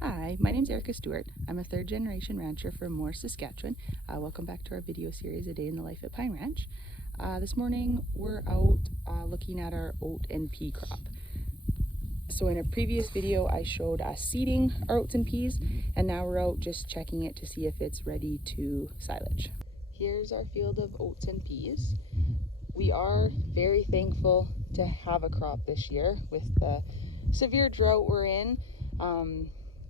Hi, my name is Erika Stewart. I'm a third-generation rancher from Moore, Saskatchewan. Welcome back to our video series, A Day in the Life at Pine Ranch. This morning we're out looking at our oat and pea crop. So in a previous video I showed us seeding our oats and peas, and now we're out just checking it to see if it's ready to silage. Here's our field of oats and peas. We are very thankful to have a crop this year with the severe drought we're in.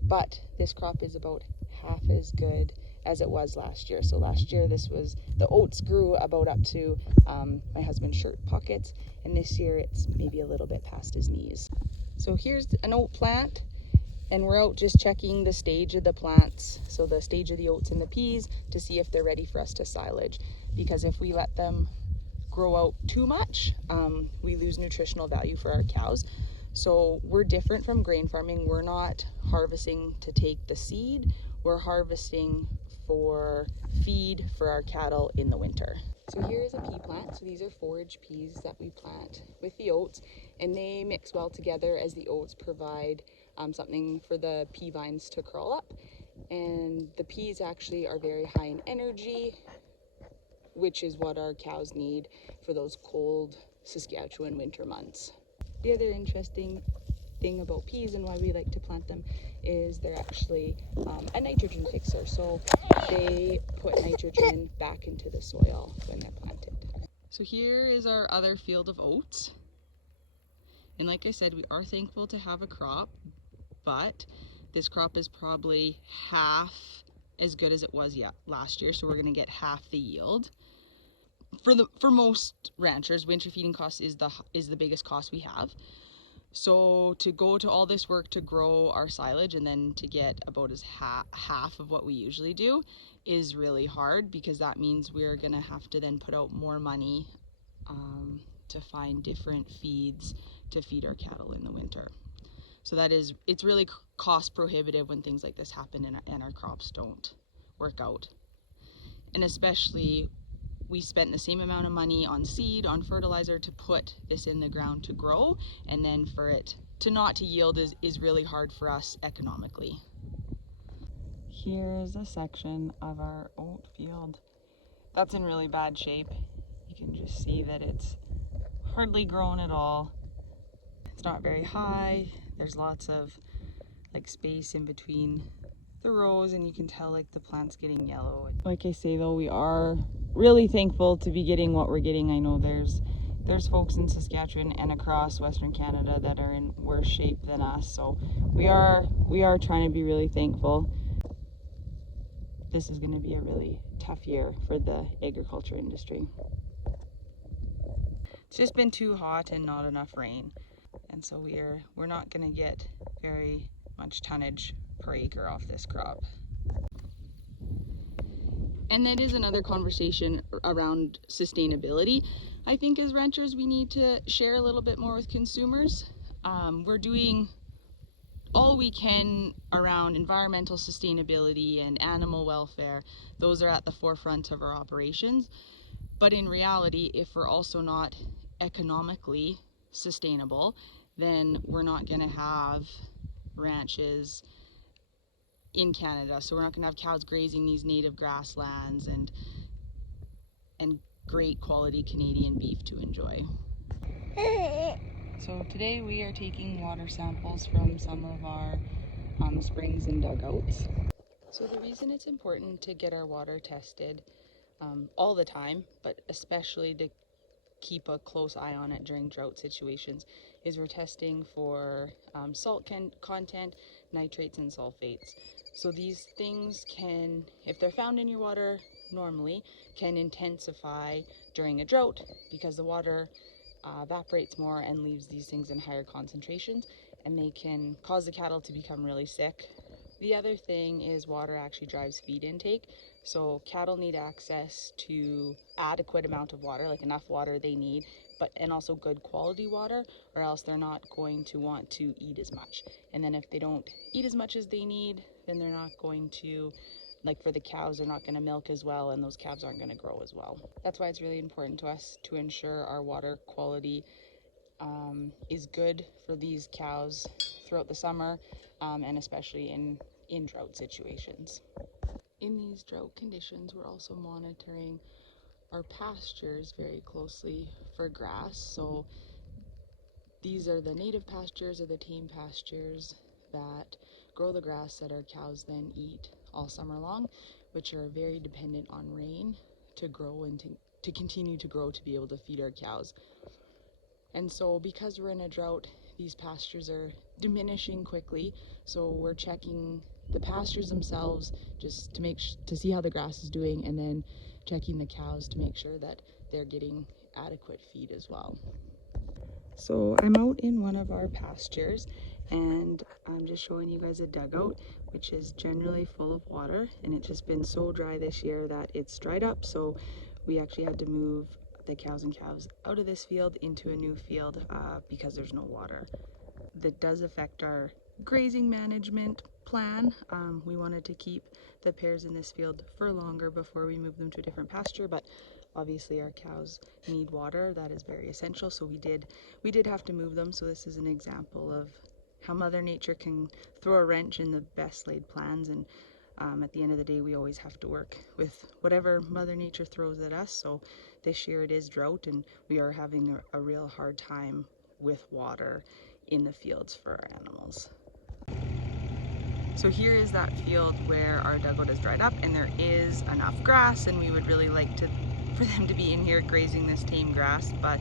But this crop is about half as good as it was last year. So last year the oats grew about up to my husband's shirt pockets, and this year it's maybe a little bit past his knees. So here's an oat plant, and we're out just checking the stage of the plants, so the stage of the oats and the peas, to see if they're ready for us to silage. Because if we let them grow out too much, we lose nutritional value for our cows. So we're different from grain farming. We're not harvesting to take the seed. We're harvesting for feed for our cattle in the winter. So here is a pea plant. So these are forage peas that we plant with the oats, and they mix well together as the oats provide something for the pea vines to crawl up. And the peas actually are very high in energy, which is what our cows need for those cold Saskatchewan winter months. The other interesting thing about peas and why we like to plant them is they're actually a nitrogen fixer. So they put nitrogen back into the soil when they're planted. So here is our other field of oats. And like I said, we are thankful to have a crop, but this crop is probably half as good as it was last year. So we're gonna get half the yield. For most ranchers, winter feeding cost is the biggest cost we have. So to go to all this work to grow our silage and then to get about as half of what we usually do is really hard, because that means we're gonna have to then put out more money to find different feeds to feed our cattle in the winter. So it's really cost prohibitive when things like this happen and our crops don't work out. And especially, we spent the same amount of money on seed, on fertilizer to put this in the ground to grow, and then for it to not to yield is really hard for us economically. Here's a section of our oat field that's in really bad shape. You can just see that it's hardly grown at all. It's not very high. There's lots of space in between the rows, and you can tell the plant's getting yellow. Like I say though, we are really thankful to be getting what we're getting. I know there's folks in Saskatchewan and across Western Canada that are in worse shape than us, so we are trying to be really thankful. This is going to be a really tough year for the agriculture industry. It's just been too hot and not enough rain, and so we're not going to get very much tonnage per acre off this crop. And that is another conversation around sustainability. I think as ranchers we need to share a little bit more with consumers. We're doing all we can around environmental sustainability and animal welfare. Those are at the forefront of our operations. But in reality, if we're also not economically sustainable, then we're not going to have ranches in Canada. So we're not going to have cows grazing these native grasslands and great quality Canadian beef to enjoy. So today we are taking water samples from some of our springs and dugouts. So the reason it's important to get our water tested all the time, but especially to keep a close eye on it during drought situations, is we're testing for salt content, nitrates, and sulfates. So these things can, if they're found in your water normally, can intensify during a drought because the water evaporates more and leaves these things in higher concentrations, and they can cause the cattle to become really sick. The other thing is water actually drives feed intake. So cattle need access to adequate amount of water, like enough water they need, and also good quality water, or else they're not going to want to eat as much. And then if they don't eat as much as they need, then they're not going to, for the cows, they're not going to milk as well, and those calves aren't going to grow as well. That's why it's really important to us to ensure our water quality is good for these cows throughout the summer, and especially in drought situations. In these drought conditions, we're also monitoring our pastures very closely for grass. So these are the native pastures or the tame pastures that grow the grass that our cows then eat all summer long, which are very dependent on rain to grow and to continue to grow to be able to feed our cows. And so because we're in a drought, these pastures are diminishing quickly. So we're checking the pastures themselves just to see how the grass is doing, and then checking the cows to make sure that they're getting adequate feed as well. So I'm out in one of our pastures, and I'm just showing you guys a dugout, which is generally full of water, and it's just been so dry this year that it's dried up. So we actually had to move the cows and calves out of this field into a new field because there's no water. That does affect our grazing management plan. We wanted to keep the pairs in this field for longer before we move them to a different pasture, but obviously our cows need water. That is very essential, so we did have to move them. So this is an example of how Mother Nature can throw a wrench in the best laid plans, and at the end of the day we always have to work with whatever Mother Nature throws at us. So this year it is drought, and we are having a real hard time with water in the fields for our animals. So here is that field where our dugout is dried up, and there is enough grass, and we would really like for them to be in here grazing this tame grass, but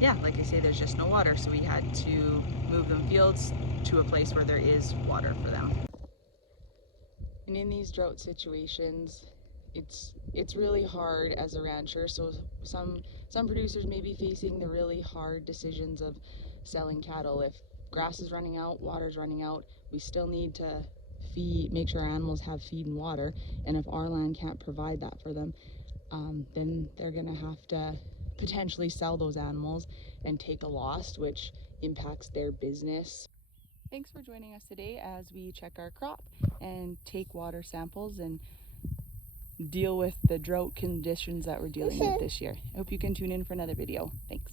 yeah, like I say, there's just no water, so we had to move them fields to a place where there is water for them. And in these drought situations, it's really hard as a rancher. So some producers may be facing the really hard decisions of selling cattle. If grass is running out, water's running out, we still need to make sure our animals have feed and water. And if our land can't provide that for them, then they're gonna have to potentially sell those animals and take a loss, which impacts their business. Thanks for joining us today as we check our crop and take water samples and deal with the drought conditions that we're dealing with this year. I hope you can tune in for another video. Thanks.